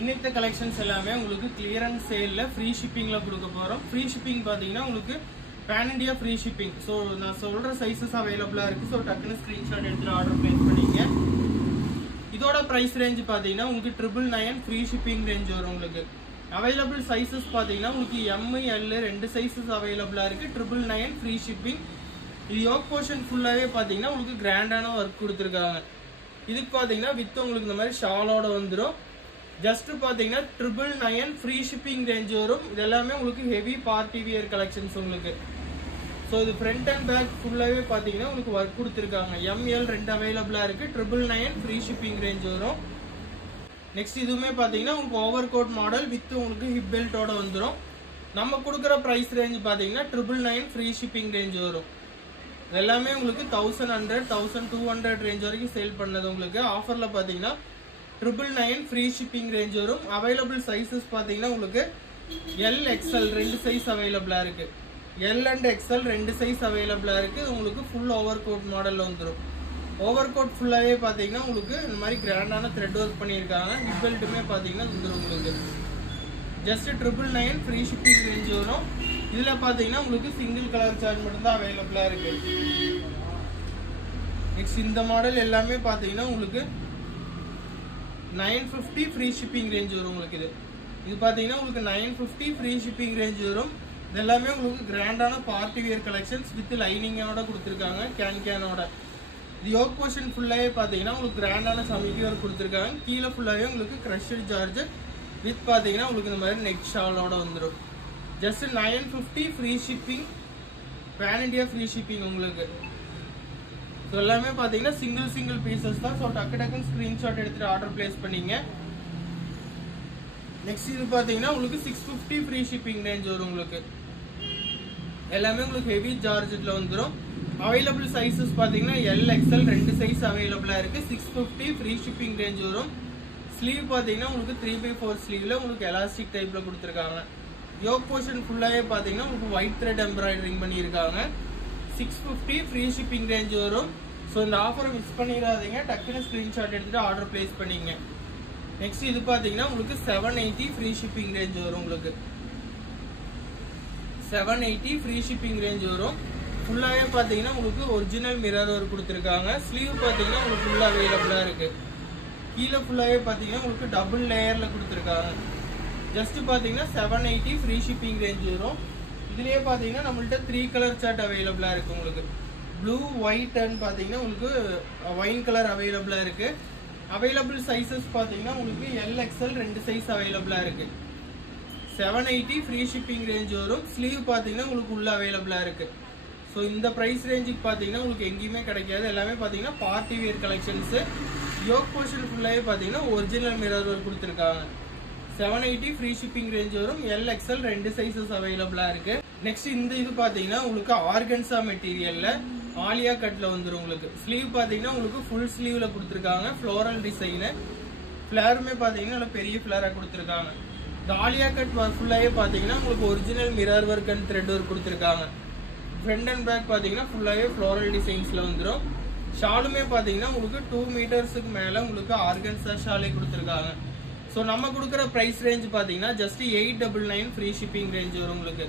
இன்னைக்கு கலெக்ஷன்ஸ் எல்லாமே உங்களுக்கு கிளியரன்ஸ் சேல்ல ஃப்ரீ ஷிப்பிங்ல கொடுக்க போறோம். ஃப்ரீ ஷிப்பிங் பாத்தீங்கன்னா உங்களுக்கு pan India free shipping. So நான் சொல்ற சைஸஸ் அவைலபிளா இருக்கு. ஸோ டக்குன்னு ஸ்கிரீன்ஷாட் எடுத்து ஆர்டர் பிளேஸ் பண்ணிங்க. இதோட பிரைஸ் ரேஞ்ச் பாத்தீங்கன்னா உங்களுக்கு 999 ஃப்ரீ ஷிப்பிங் ரேஞ்ச் வரும். உங்களுக்கு அவைலபிள் சைஸஸ் பாத்தீங்கன்னா உங்களுக்கு M, L ரெண்டு சைஸஸ் அவைலபிளா இருக்கு. 999 ஃப்ரீ ஷிப்பிங். இது யோக் போர்ஷன் ஃபுல்லாவே பாத்தீங்கன்னா உங்களுக்கு கிராண்டான ஒர்க் கொடுத்துருக்காங்க. இதுக்கு பாத்தீங்கன்னா வித் உங்களுக்கு இந்த மாதிரி ஷாலோட வந்துடும். ஜஸ்ட் பாத்தீங்கன்னா 999 ஃப்ரீ ஷிப்பிங் ரேஞ்ச் வரும். இது எல்லாமே உங்களுக்கு ஹெவி பார்ட்டி வியர் கலெக்ஷன்ஸ் உங்களுக்கு. ஸோ இது ஃப்ரண்ட் அண்ட் பேக் ஃபுல்லாவே பாத்தீங்கன்னா உங்களுக்கு ஒர்க் கொடுத்துருக்காங்க. ML ரெண்டு அவைலபிளா இருக்கு. 999 ஃப்ரீ ஷிப்பிங் ரேஞ்ச் வரும். நெக்ஸ்ட் இதுவுமே பாத்தீங்கன்னா உங்களுக்கு ஓவர் கோட் மாடல் வித் உங்களுக்கு ஹிப் பெல்ட்டோட வந்துடும். நம்ம கொடுக்குற பிரைஸ் ரேஞ்ச் பாத்தீங்கன்னா 999 ஃப்ரீ ஷிப்பிங் ரேஞ்ச் வரும். எல்லாமே உங்களுக்கு 1100, 1200 ரேஞ்ச் வரைக்கும் சேல் பண்ணது. உங்களுக்கு ஆஃபர்ல பாத்தீங்கன்னா 999 ஃப்ரீ ஷிப்பிங் ரேஞ்ச் வரும். அவைலபிள் சைஸஸ் பாத்தீங்கன்னா உங்களுக்கு L, XL ரெண்டு சைஸ் அவைலபிளா இருக்கு. L அண்ட் XL ரெண்டு சைஸ் அவைலபிளா இருக்கு. உங்களுக்கு ஃபுல் ஓவர் கோட் மாடல்ல வந்துடும். ஓவர் கோட் ஃபுல்லாவே பாத்தீங்கன்னா உங்களுக்கு இந்த மாதிரி கிராண்டான த்ரெட் ஒர்க் பண்ணியிருக்காங்க. ஹிப் பெல்ட்டுமே பாத்தீங்கன்னா வந்துடும். உங்களுக்கு ஜஸ்ட் 999 ஃப்ரீ ஷிப்பிங் ரேஞ்ச் வரும். இதுல பாத்தீங்கன்னா உங்களுக்கு சிங்கிள் கலர் சார்ட் மட்டும் தான் அவைலபிளா இருக்கு. நெக்ஸ்ட் இந்த மாடல் எல்லாமே பாத்தீங்கன்னா உங்களுக்கு 950 ஃப்ரீ ஷிப்பிங் ரேஞ்ச் வரும். உங்களுக்கு இது பாத்தீங்கன்னா உங்களுக்கு 950 ஃப்ரீ ஷிப்பிங் ரேஞ்ச் வரும். இது எல்லாமே உங்களுக்கு கிராண்டான பார்ட்டி வியர் கலெக்ஷன்ஸ் வித் லைனிங்கோட கொடுத்துருக்காங்க. கேனோட இது யோக் போர்ஷன் ஃபுல்லாவே பாத்தீங்கன்னா உங்களுக்கு கிராண்டான சமிக்கி ஒர்க் கொடுத்துருக்காங்க. கீழே ஃபுல்லாவே உங்களுக்கு கிரஷர் சார்ஜ் வித் பாத்தீங்கன்னா உங்களுக்கு இந்த மாதிரி நெக் ஷாலோட வந்துடும். Just 950 free shipping, pan India free shipping உங்களுக்கு. ஸோ எல்லாமே பார்த்தீங்கன்னா சிங்கிள் பீசஸ் தான். ஸோ டக்குன்னு ஸ்க்ரீன்ஷாட் எடுத்துட்டு ஆர்டர் பிளேஸ் பண்ணீங்க. நெக்ஸ்ட் இது பார்த்தீங்கன்னா உங்களுக்கு 650 ஃப்ரீ ஷிப்பிங் ரேஞ்ச் வரும். உங்களுக்கு எல்லாமே உங்களுக்கு ஹெவி ஜார்ஜெட்ல வந்துடும். அவைலபிள் சைஸஸ் பார்த்தீங்கன்னா L, XL ரெண்டு சைஸ் அவைலபிளா இருக்கு. 650 ஃப்ரீ ஷிப்பிங் ரேஞ்ச் வரும். ஸ்லீவ் பார்த்தீங்கன்னா உங்களுக்கு 3/4 ஸ்லீவ்ல உங்களுக்கு எலாஸ்டிக் டைப்ல கொடுத்துருக்காங்க. யோக் போர்ஷன் ஃபுல்லாவே பார்த்தீங்கன்னா உங்களுக்கு ஒயிட் த்ரெட் எம்ப்ராய்டரிங் பண்ணியிருக்காங்க. 650 ஃப்ரீ ஷிப்பிங் ரேஞ்ச் வரும். ஸோ இந்த ஆஃபரை மிஸ் பண்ணிடாதீங்க. டக்குன்னு ஸ்கிரீன்ஷாட் எடுத்துட்டு ஆர்டர் பிளேஸ் பண்ணிங்க. நெக்ஸ்ட் இது பாத்தீங்கன்னா உங்களுக்கு 780 ஃப்ரீ ஷிப்பிங் ரேஞ்ச் வரும். உங்களுக்கு 780 ஃப்ரீ ஷிப்பிங் ரேஞ்ச் வரும். ஃபுல்லாவே பாத்தீங்கன்னா உங்களுக்கு ஒரிஜினல் மிரர் ஒர்க் கொடுத்துருக்காங்க. ஸ்லீவ் பாத்தீங்கன்னா உங்களுக்கு ஃபுல்லா அவைலபிளா இருக்கு. கீழே ஃபுல்லாவே பாத்தீங்கன்னா உங்களுக்கு டபுள் லேயர்ல கொடுத்துருக்காங்க. ஜஸ்ட் பாத்தீங்கன்னா 780 ஃப்ரீ ஷிப்பிங் ரேஞ்ச் வரும். இதுலயே பாத்தீங்கன்னா நம்மள்ட்ட 3 கலர் சார்ட் அவைலபிளா இருக்கு. உங்களுக்கு ப்ளூ, ஒயிட் அண்ட் பாத்தீங்கன்னா உங்களுக்கு ஒயின் கலர் அவைலபிளா இருக்கு. அவைலபிள் சைஸஸ் பாத்தீங்கன்னா உங்களுக்கு L, XL ரெண்டு சைஸ் அவைலபிளா இருக்கு. 780 ஃப்ரீ ஷிப்பிங் ரேஞ்ச் வரும். ஸ்லீவ் பாத்தீங்கன்னா உங்களுக்கு உள்ள அவைலபிளா இருக்கு. ஸோ இந்த பிரைஸ் ரேஞ்சுக்கு பாத்தீங்கன்னா உங்களுக்கு எங்கேயுமே கிடைக்காது. எல்லாமே பாத்தீங்கன்னா party wear collections. Yoke portion ஃபுல்லாவே பாத்தீங்கன்னா ஒரிஜினல் மிரர் ஒர்க் கொடுத்துருக்காங்க. 780 ஃப்ரீ ஷிப்பிங் ரேஞ்ச் வரும். L, XL ரெண்டு சைஸஸ் அவைலபிளா இருக்கு. நெக்ஸ்ட் இந்த இது பாத்தீங்கன்னா உங்களுக்கு ஆர்கன்சா மெட்டீரியல்ல ஆலியா கட்ல வந்துடும். உங்களுக்கு ஸ்லீவ் பாத்தீங்கன்னா உங்களுக்கு ஃபுல் ஸ்லீவ்ல கொடுத்துருக்காங்க. ஃப்ளோரல் டிசைனு, ஃபிளேருமே பாத்தீங்கன்னா பெரிய ஃபிளேரா கொடுத்துருக்காங்க. இந்த ஆலியா கட் ஃபுல்லாவே பாத்தீங்கன்னா உங்களுக்கு original mirror work and thread work கொடுத்துருக்காங்க. ஃப்ரண்ட் அண்ட் பேக் பாத்தீங்கன்னா ஃபுல்லாவே ஃப்ளோரல் டிசைன்ஸ்ல வந்துடும். ஷாலுமே பாத்தீங்கன்னா உங்களுக்கு 2 மீட்டர்ஸுக்கு மேல உங்களுக்கு ஆர்கன்சா ஷாலே கொடுத்துருக்காங்க. ஸோ நம்ம கொடுக்குற ப்ரைஸ் ரேஞ்ச் பார்த்தீங்கன்னா ஜஸ்ட் 899 ஃப்ரீ ஷிப்பிங் ரேஞ்ச் வரும். உங்களுக்கு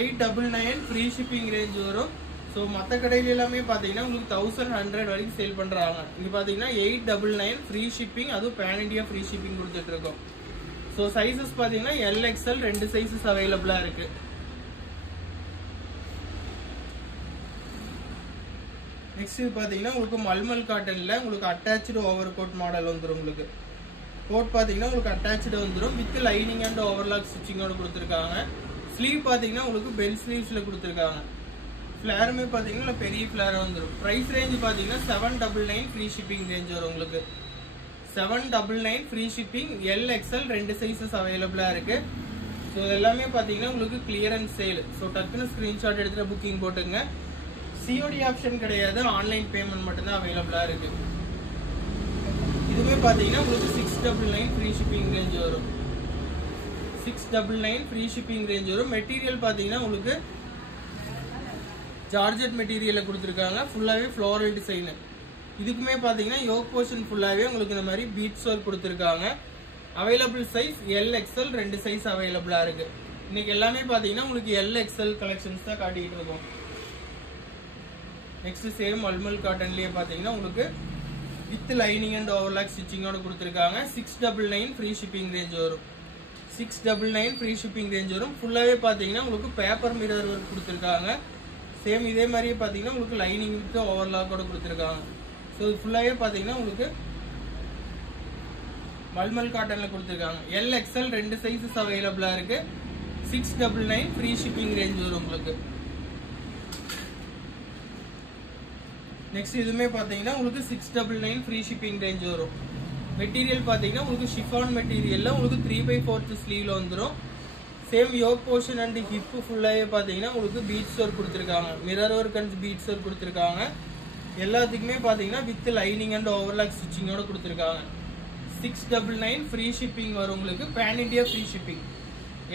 899 ஃப்ரீ ஷிப்பிங் ரேஞ்ச் வரும். ஸோ மற்ற கடையில எல்லாமே பார்த்தீங்கன்னா உங்களுக்கு 1100 வரைக்கும் சேல் பண்ணுறாங்க. இங்கே பார்த்தீங்கன்னா 899 ஃப்ரீ ஷிப்பிங், அதுவும் பேன் இண்டியா ஃப்ரீ ஷிப்பிங் கொடுத்துட்டு இருக்கோம். ஸோ சைஸஸ் பார்த்தீங்கன்னா L, XL ரெண்டு சைஸஸ் அவைலபிளா இருக்கு. நெக்ஸ்ட் இது பார்த்தீங்கன்னா உங்களுக்கு மல்மல் காட்டன்ல உங்களுக்கு அட்டாச்சு ஓவர் கோட் மாடல் வந்துடும். உங்களுக்கு கோட் பாத்தீங்கன்னா உங்களுக்கு அட்டாச்சு வந்துடும். வித் லைனிங் அண்ட் ஓவர்லாக் ஸ்டிச்சிங்கோட கொடுத்துருக்காங்க. ஸ்லீவ் பாத்தீங்கன்னா உங்களுக்கு பெல் ஸ்லீவ்ஸ்ல கொடுத்துருக்காங்க. ஃபிளேருமே பாத்தீங்கன்னா பெரிய ஃபிளேரா வந்துடும். பிரைஸ் ரேஞ்ச் பாத்தீங்கன்னா 799 ஃப்ரீ ஷிப்பிங் ரேஞ்ச் வரும். உங்களுக்கு 799 ஃப்ரீ ஷிப்பிங். L, XL ரெண்டு சைஸஸ் அவைலபிளா இருக்கு. ஸோ எல்லாமே பாத்தீங்கன்னா உங்களுக்கு கிளியரன்ஸ் சேல். ஸோ டக்குன்னு ஸ்கிரீன்ஷாட் எடுத்துட்டு புக்கிங் போட்டுங்க. COD ஆப்ஷன் கிடையாது, ஆன்லைன் பேமெண்ட் மட்டும்தான் அவைலபிளா இருக்கு. இதுவே பாத்தீங்கன்னா உங்களுக்கு 699 ஃப்ரீ ஷிப்பிங் ரேஞ்ச் வரும். 699 ஃப்ரீ ஷிப்பிங் ரேஞ்ச் வரும். மெட்டீரியல் பாத்தீங்கன்னா உங்களுக்கு ஜார்ஜெட் மெட்டீரியல்ல கொடுத்துருக்காங்க. ஃபுல்லாவே ஃப்ளோரல் டிசைன். இதுக்குமே பாத்தீங்கன்னா யோக் போர்ஷன் ஃபுல்லாவே உங்களுக்கு இந்த மாதிரி பீட்ஸ் ஒர்க் கொடுத்துருக்காங்க. Available size L XL 2 size அவைலபிளா இருக்கு. இன்னைக்கு எல்லாமே பாத்தீங்கன்னா உங்களுக்கு எல் எக்ஸ்எல் கலெக்ஷன்ஸ் தான் காட்டிட்டு இருக்கோம். நெக்ஸ்ட் சேம் மல்மல் காட்டன்லயே பாத்தீங்கன்னா உங்களுக்கு வித் லைனிங் அண்ட் ஓவர்லாக் ஸ்டிச்சிங்கோட கொடுத்துருக்காங்க. 699 ஃப்ரீ ஷிப்பிங் ரேஞ்ச் வரும். 699 ஃப்ரீ ஷிப்பிங் ரேஞ்ச் வரும். ஃபுல்லாவே பாத்தீங்கன்னா உங்களுக்கு பேப்பர் மிரர் ஒர்க் கொடுத்துருக்காங்க. சேம் இதே மாதிரியே பாத்தீங்கன்னா உங்களுக்கு லைனிங் வித் ஓவர்லாக்கோட கொடுத்துருக்காங்க. ஸோ இது ஃபுல்லாவே பாத்தீங்கன்னா உங்களுக்கு மல்மல் காட்டன்ல கொடுத்துருக்காங்க. எல் எக்ஸ்எல் 2 சைஸஸ் அவைலபிளா இருக்கு. 699 ஃப்ரீ ஷிப்பிங் ரேஞ்ச் வரும் உங்களுக்கு. நெக்ஸ்ட் இதுமே பாத்தீங்கன்னா உங்களுக்கு 699 ஃப்ரீ ஷிப்பிங் ரேஞ்ச் வரும். மெட்டீரியல் பாத்தீங்கன்னா உங்களுக்கு ஷிஃபான் மெட்டீரியல்ல உங்களுக்கு 3/4 ஸ்லீவ்ல வந்துடும். Same yoke portion and hip ஃபுல்லாவே பாத்தீங்கன்னா உங்களுக்கு பீட்ஸ் ஒர்க் கொடுத்துருக்காங்க. Mirror work and beads work கொடுத்துருக்காங்க. எல்லாத்துக்குமே பாத்தீங்கன்னா வித் லைனிங் அண்ட் ஓவர்லாக் ஸ்டிச்சிங்கோட கொடுத்துருக்காங்க. 699 ஃப்ரீ ஷிப்பிங் வரும் உங்களுக்கு. Pan India free shipping.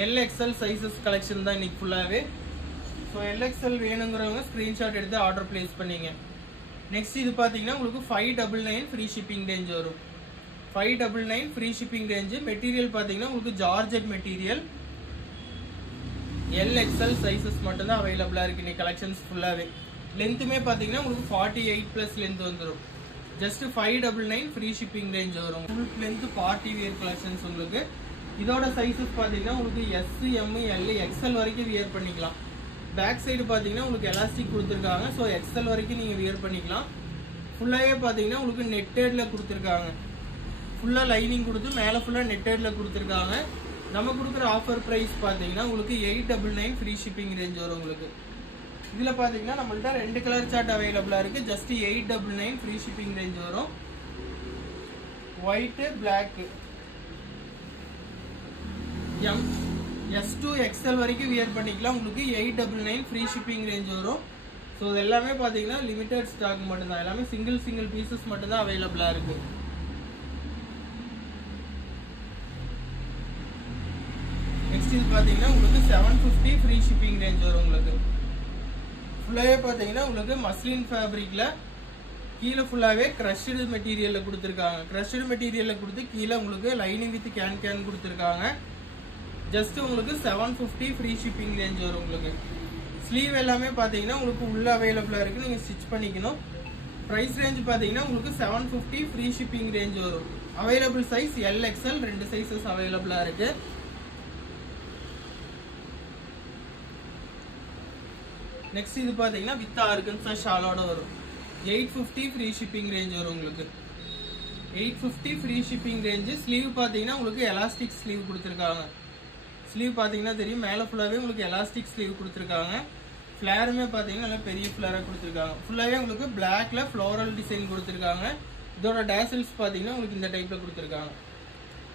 L XL sizes collection தான் இன்னைக்கு ஃபுல்லாவே. ஸோ எல் எக்ஸ்எல் வேணுங்கிறவங்க ஸ்கிரீன்ஷாட் எடுத்து ஆர்டர் பிளேஸ் பண்ணீங்க. நெக்ஸ்ட் இது பாத்தீங்கன்னா உங்களுக்கு 599 ஃப்ரீ ஷிப்பிங் ரேஞ்ச் வரும். 599 ஃப்ரீ ஷிப்பிங் ரேஞ்ச். மெட்டீரியல் பாத்தீங்கன்னா உங்களுக்கு georgette material. L XL sizes மட்டும் தான் அவைலபிளா இருக்கு இன்னைக்கு கலெக்ஷன்ஸ் ஃபுல்லாவே. லென்த்துமே பாத்தீங்கன்னா உங்களுக்கு 48+ லென்த் வந்துடும். ஜஸ்ட் 599 ஃப்ரீ ஷிப்பிங் ரேஞ்ச் வரும். Full length party wear collections உங்களுக்கு. இதோட சைசஸ் பாத்தீங்கன்னா உங்களுக்கு எஸ், எம், எல், எக்ஸ்எல் வரைக்கும் வியர் பண்ணிக்கலாம். பேக் சைடு பாத்தீங்கன்னா உங்களுக்கு எலாஸ்டிக் கொடுத்துருக்காங்க. ஸோ எக்ஸ்எல் வரைக்கும் நீங்க வியர் பண்ணிக்கலாம். ஃபுல்லாவே பாத்தீங்கன்னா உங்களுக்கு நெட்டட்ல கொடுத்துருக்காங்க. ஃபுல்லா லைனிங் கொடுத்து மேல ஃபுல்லா நெட்டட்ல கொடுத்துருக்காங்க. நம்ம கொடுக்குற ஆஃபர் பிரைஸ் பாத்தீங்கன்னா உங்களுக்கு 899 ஃப்ரீ ஷிப்பிங் ரேஞ்ச் வரும் உங்களுக்கு. இதுல பாத்தீங்கன்னா நம்மள்ட்ட 2 கலர் சார்ட் அவைலபிளா இருக்கு. ஜஸ்ட் 899 ஃப்ரீ ஷிப்பிங் ரேஞ்ச் வரும். White, black, M, S2 XL வரைக்கும் வியர் பண்ணிக்கலாம். உங்களுக்கு 899 ஃப்ரீ ஷிப்பிங் ரேஞ்ச் வரும். ஸோ இது எல்லாமே பாத்தீங்கன்னா லிமிடெட் ஸ்டாக் மட்டும்தான். எல்லாமே சிங்கிள் பீசஸ் மட்டும்தான் அவைலபிளா இருக்கு. நெக்ஸ்ட் இது பாத்தீங்கன்னா உங்களுக்கு 750 ஃப்ரீ ஷிப்பிங் ரேஞ்ச் வரும் உங்களுக்கு. ஃபுல்லாவே பாத்தீங்கன்னா உங்களுக்கு மஸ்லின் ஃபேப்ரிக்ல கீழே ஃபுல்லாவே கிரஷ்டு மெட்டீரியல்ல கொடுத்துருக்காங்க. கிரஷ்டு மெட்டீரியல்ல கொடுத்து கீழே உங்களுக்கு லைனிங் வித் கேன் கொடுத்துருக்காங்க. ஜஸ்ட் உங்களுக்கு 750 ஃப்ரீ ஷிப்பிங் ரேஞ்ச் வரும் உங்களுக்கு. ஸ்லீவ் எல்லாமே பாத்தீங்கன்னா உங்களுக்கு உள்ள அவைலபிளா இருக்கு. நீங்க ஸ்டிச் பண்ணிக்கணும். பிரைஸ் ரேஞ்ச் பாத்தீங்கன்னா உங்களுக்கு 750 ஃப்ரீ ஷிப்பிங் ரேஞ்ச் வரும். Available size L XL 2 sizes அவைலபிளா இருக்கு. நெக்ஸ்ட் இது பாத்தீங்கன்னா வித் ஆர்கன்ஸா ஷாலோட வரும். 850 ஃப்ரீ ஷிப்பிங் ரேஞ்ச் வரும் உங்களுக்கு. 850 ஃப்ரீ ஷிப்பிங் ரேஞ்ச். ஸ்லீவ் பாத்தீங்கன்னா உங்களுக்கு எலாஸ்டிக் ஸ்லீவ் கொடுத்துருக்காங்க. ஸ்லீவ் பாத்தீங்கன்னா தெரியும், மேல ஃபுல்லாவே உங்களுக்கு எலாஸ்டிக் ஸ்லீவ் கொடுத்துருக்காங்க. ஃபிளேருமே பாத்தீங்கன்னா நல்லா பெரிய ஃபிளேரா கொடுத்துருக்காங்க. ஃபுல்லாவே உங்களுக்கு பிளாக்ல ஃப்ளோரல் டிசைன் கொடுத்துருக்காங்க. இதோட டேசல்ஸ் பாத்தீங்கன்னா உங்களுக்கு இந்த டைப்ல கொடுத்துருக்காங்க.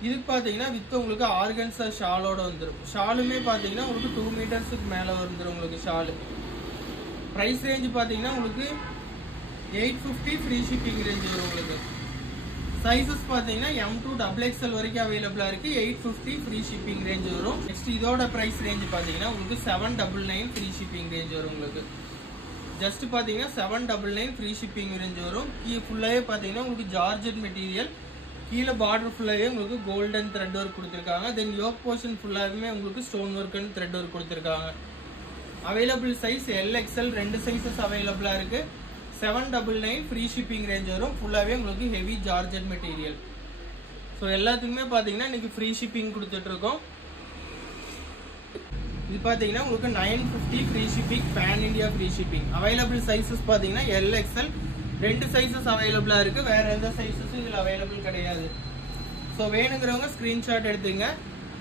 இதுக்கு பாத்தீங்கன்னா வித் உங்களுக்கு ஆர்கன்ஸா ஷாலோட வந்துடும். ஷாலுமே பாத்தீங்கன்னா உங்களுக்கு 2 மீட்டர்ஸுக்கு மேல வந்துடும் உங்களுக்கு ஷாலு. பிரைஸ் ரேஞ்ச் பாத்தீங்கன்னா உங்களுக்கு 850 ஃப்ரீ ஷிப்பிங் ரேஞ்ச் வரும் உங்களுக்கு. சைசஸ் பாத்தீங்கன்னா M2 XXL வரைக்கும் அவைலபிளா இருக்கு. 850 ஃப்ரீ ஷிப்பிங் ரேஞ்ச் வரும். நெக்ஸ்ட் இதோட பிரைஸ் ரேஞ்ச் பாத்தீங்கன்னா உங்களுக்கு 799 ஃப்ரீ ஷிப்பிங் ரேஞ்ச் வரும் உங்களுக்கு. ஜஸ்ட் பாத்தீங்கன்னா 799 ஃப்ரீ ஷிப்பிங் ரேஞ்ச் வரும். ஃபுல்லாவே பாத்தீங்கன்னா உங்களுக்கு ஜார்ஜெட் மெட்டீரியல். கீழே பார்டர் ஃபுல்லாவே உங்களுக்கு கோல்டன் த்ரெட் ஒர்க் கொடுத்துருக்காங்க. தென் யோக் போர்ஷன் ஃபுல்லாவே உங்களுக்கு stone work and thread work கொடுத்துருக்காங்க. Available size L XL 2 sizes அவைலபிளா இருக்கு. 799 ஃப்ரீ ஷிப்பிங் ரேஞ்ச் வரும். ஃபுல்லாவே உங்களுக்கு ஹெவி ஜார்ஜெட் மெட்டீரியல். ஸோ எல்லாத்துக்குமே பாத்தீங்கன்னா இன்னைக்கு ஃப்ரீ ஷிப்பிங் கொடுத்துட்டு இருக்கோம். இது பாத்தீங்கன்னா உங்களுக்கு 950 free shipping, pan India free shipping. Available sizes பாத்தீங்கன்னா எல் எக்ஸ்எல் 2 சைஸஸ் அவைலபிளா இருக்கு. வேற எந்த சைஸஸும் இதுல அவைலபிள் கிடையாது. ஸோ வேணுங்கிறவங்க ஸ்கிரீன்ஷாட் எடுத்துங்க.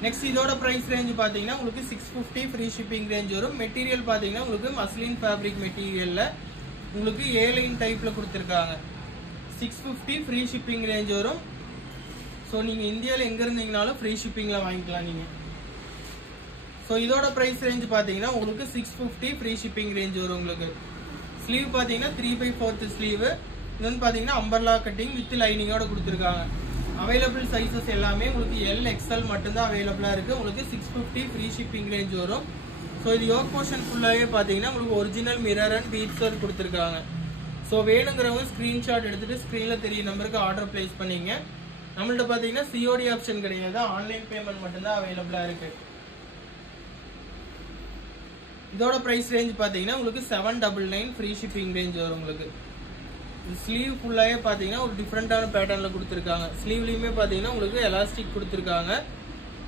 நெக்ஸ்ட் இதோட பிரைஸ் ரேஞ்ச் பாத்தீங்கன்னா உங்களுக்கு 650 ஃப்ரீ ஷிப்பிங் ரேஞ்ச் வரும். மெட்டீரியல் பாத்தீங்கன்னா உங்களுக்கு மஸ்லின் ஃபேப்ரிக் மெட்டீரியல்ல உங்களுக்கு A-லைன் டைப்ல கொடுத்துருக்காங்க. 650 ஃப்ரீ ஷிப்பிங் ரேஞ்ச் வரும். ஸோ நீங்க இந்தியாவில் எங்க இருந்தீங்கனாலும் ஃப்ரீ ஷிப்பிங்ல வாங்கிக்கலாம் நீங்க. ஸோ இதோட பிரைஸ் ரேஞ்ச் பாத்தீங்கன்னா உங்களுக்கு 650 ஃப்ரீ ஷிப்பிங் ரேஞ்ச் வரும் உங்களுக்கு. ஸ்லீவ் பாத்தீங்கன்னா 3/4 ஸ்லீவ். இது வந்து பாத்தீங்கன்னா அம்பர்லா கட்டிங் வித் லைனிங்கோட கொடுத்துருக்காங்க. அவைலபிள் சைசஸ் எல்லாமே உங்களுக்கு எல் எக்ஸ்எல் மட்டும்தான் அவைலபிளா இருக்கு. உங்களுக்கு 650 ஃப்ரீ ஷிப்பிங் ரேஞ்ச் வரும். ஸோ இது யோக் போர்ஷன் ஃபுல்லாவே பாத்தீங்கன்னா உங்களுக்கு original mirror and beads work கொடுத்துருக்காங்க. ஸோ வேணுங்கிறவங்க ஸ்கிரீன்ஷாட் எடுத்துட்டு ஸ்கிரீன்ல தெரிய நம்பருக்கு ஆர்டர் பிளேஸ் பண்ணீங்க. நம்மள்ட்ட பாத்தீங்கன்னா சிஓடி ஆப்ஷன் கிடையாது, ஆன்லைன் பேமெண்ட் மட்டும்தான் அவைலபிளா இருக்கு. இதோட பிரைஸ் ரேஞ்ச் பாத்தீங்கன்னா உங்களுக்கு 799 ஃப்ரீ ஷிப்பிங் ரேஞ்ச் வரும். உங்களுக்கு ஸ்லீவ் ஃபுல்லாவே பாத்தீங்கன்னா ஒரு டிஃப்ரெண்டான பேட்டர்ன்ல கொடுத்துருக்காங்க. ஸ்லீவ்லயுமே பாத்தீங்கன்னா உங்களுக்கு எலாஸ்டிக் கொடுத்துருக்காங்க.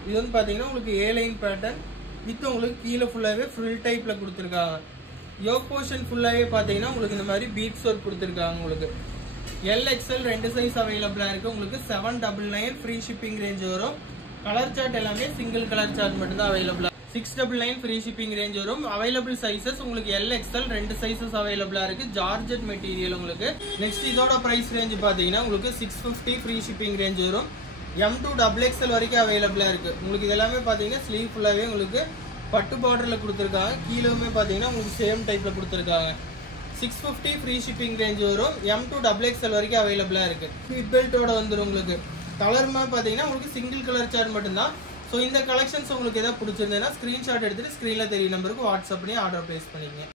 இது வந்து பாத்தீங்கன்னா உங்களுக்கு ஏ லைன் பேட்டர்ன் வித் உங்களுக்கு கீழே ஃபுல்லாவே ஃப்ரில் டைப்ல கொடுத்துருக்காங்க. யோக் போர்ஷன் ஃபுல்லாவே பாத்தீங்கன்னா உங்களுக்கு இந்த மாதிரி பீட்ஸ் ஒர்க் கொடுத்துருக்காங்க. உங்களுக்கு LXL 2 சைஸ் அவைலபிளா இருக்கு. உங்களுக்கு 799 ஃப்ரீ ஷிப்பிங் ரேஞ்ச் வரும். கலர் சார்ட் எல்லாமே சிங்கிள் கலர் சார்ட் மட்டும் தான் அவைலபிளா. 699 ஃப்ரீ ஷிப்பிங் ரேஞ்ச் வரும். அவைலபிள் சைசஸ் உங்களுக்கு LXL 2 சைசஸ் அவைலபிளா இருக்கு. ஜார்ஜெட் மெட்டீரியல் உங்களுக்கு. நெக்ஸ்ட் இதோட பிரைஸ் ரேஞ்ச் பாத்தீங்கன்னா உங்களுக்கு 650 ஃப்ரீ ஷிப்பிங் ரேஞ்ச் வரும். M2 XXL வரைக்கும் அவைலபிளா இருக்கு. உங்களுக்கு இதெல்லாமே பாத்தீங்கன்னா ஸ்லீவ் ஃபுல்லாவே உங்களுக்கு பட்டு பார்டர்ல கொடுத்துருக்காங்க. கீழவுமே பாத்தீங்கன்னா உங்களுக்கு சேம் டைப்ல கொடுத்துருக்காங்க. 650 ஃப்ரீ ஷிப்பிங் ரேஞ்ச் வரும். M2 XXL வரைக்கும் அவைலபிளா இருக்கு. ஹிப் பெல்ட்டோட வந்துடும். உங்களுக்கு கலருமே பாத்தீங்கன்னா உங்களுக்கு சிங்கிள் கலர் சார்ட் மட்டும்தான். ஸோ இந்த கலெக்ஷன்ஸ் உங்களுக்கு எதாவது பிடிச்சிருந்ததுன்னா ஸ்கிரீன்ஷாட் எடுத்துட்டு ஸ்க்ரீன்ல தெரிய நம்பருக்கு வாட்ஸ்அப் பண்ணி ஆர்டர் பிளேஸ் பண்ணிக்கங்க.